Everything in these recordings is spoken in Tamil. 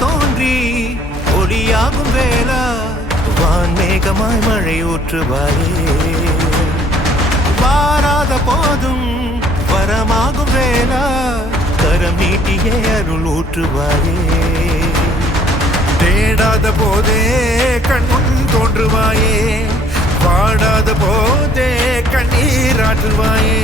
தோன்றி ஒளியாகும் வேளா வான்மேகமாய் மழை ஊற்றுவாரே வாராத போதும் வரமாகும் வேளா கரம் நீட்டியே அருள் ஊற்றுவாரே தேடாத போதே கண்முன் தோன்றுவாயே பாடாத போதே கண்ணீராற்றுவாயே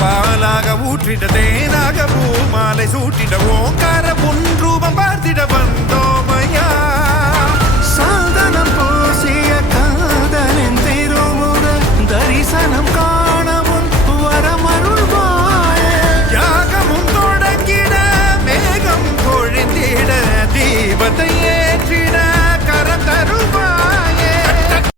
பாலாக ஊற்றிட தேனாக பூ மாலை சூட்டிட ஓங்கார பொன் ரூபம் பார்த்திட